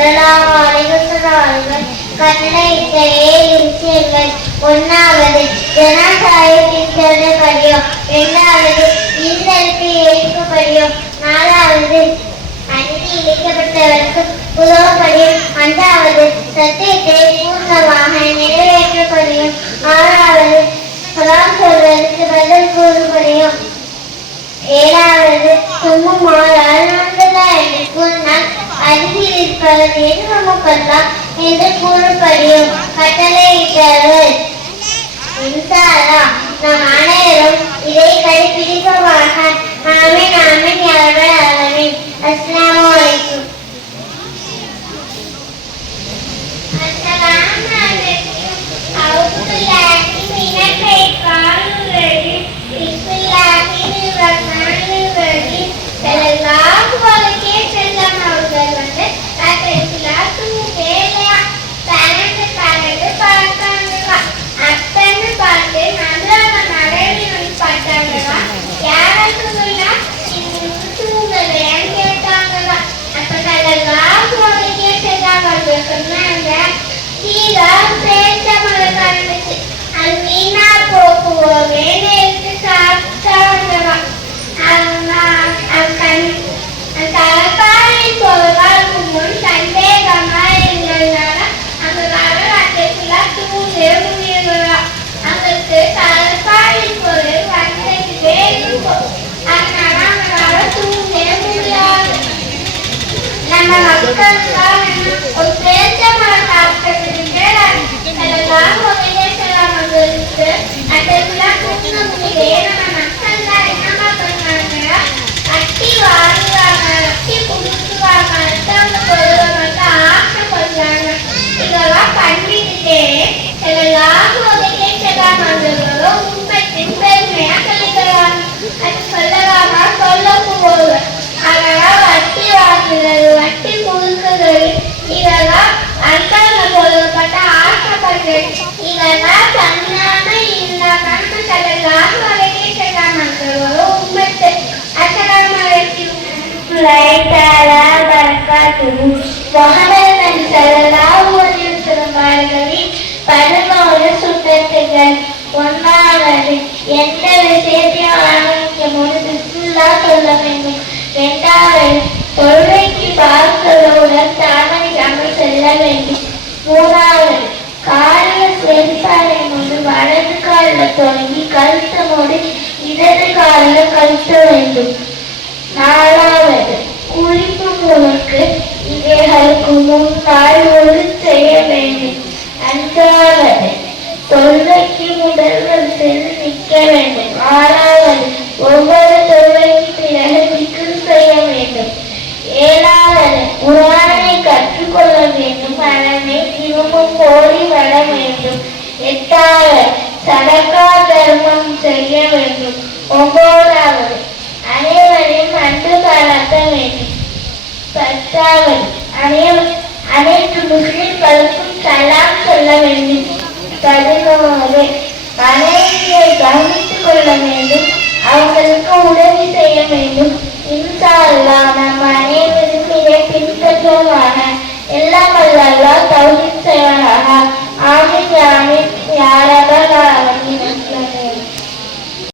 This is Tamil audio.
செல்லலாம் அலைவசனார்கள் கண்ணை ஏழு விஷயங்கள் ஒன்றாவது ஜனாதாயத்தின் செல்ல இரண்டாவது ஈந்தலுக்கு ஏற்கப்படியும் நாலாவது அநீதி இழைக்கப்பட்டவருக்கு உதவப்படியும் அஞ்சாவது சத்தியத்தை பூர்ணமாக நிறைவேற்றப்படியும் ஆறாவது சலாம் சொல்வதற்கு பதில் கூறுபடியும் ஏழாவது சும்முமால் அருணந்ததா என்று கூறினால் அருகில் இருப்பவர் எது நமக்கெல்லாம் என்று கூறப்படியும் கட்டளையிட்டார்கள் இன்சாரா நம் அனைவரும் இதை கடைபிடிப்போமாக ஆமீன் ஆமீன் யாரபல் ஆலமீன் அஸ்ஸலாமு அலைக்கும். Ustedes se mataron, se இதெல்லாம் பண்ணாம இல்லாம சொல்லலாம் வரைக்கும் சொல்லலாம் உண்மைத்து அசலாம் வரைக்கும் முகமது நபி ஸல்லல்லாஹு அலைஹி வஸல்லம் அவர்களின் பதினோரு சுத்தத்துகள் ஒன்றாவது எந்த விஷயத்தையும் போது பிஸ்மில்லா சொல்ல வேண்டும். இரண்டாவது தொழுகைக்கு தாமதிக்காமல் செல்ல வேண்டும். மூணாவது காலில் செருப்பாலை முழு வலது காலில் தொடங்கி கழுத்து மூடி இடது காலில் கழுத்த வேண்டும். நாலாவது குளிப்பு முழுக்கு இவைகளுக்கு முன்னால் ஒரு செய்ய வேண்டும். அஞ்சாவது தொழுகைக்கு முதல்வர் சென்று நிற்க வேண்டும். ஆறாவது ஒவ்வொரு சதக்கா தர்மம் செய்ய வேண்டும். ஒன்பதாவது அனைவரையும் அன்பு பாராட்ட வேண்டும். பத்தாவது அனைத்து முஸ்லிம்களுக்கும் சலாம் சொல்ல வேண்டும். பதினோரு மனைவியை கவனித்துக் கொள்ள வேண்டும். அவங்களுக்கு உதவி செய்ய வேண்டும். இன்சா நம் அனைவரும் இதை பின்பற்றுவான எல்லாம் அல்லா தகுதி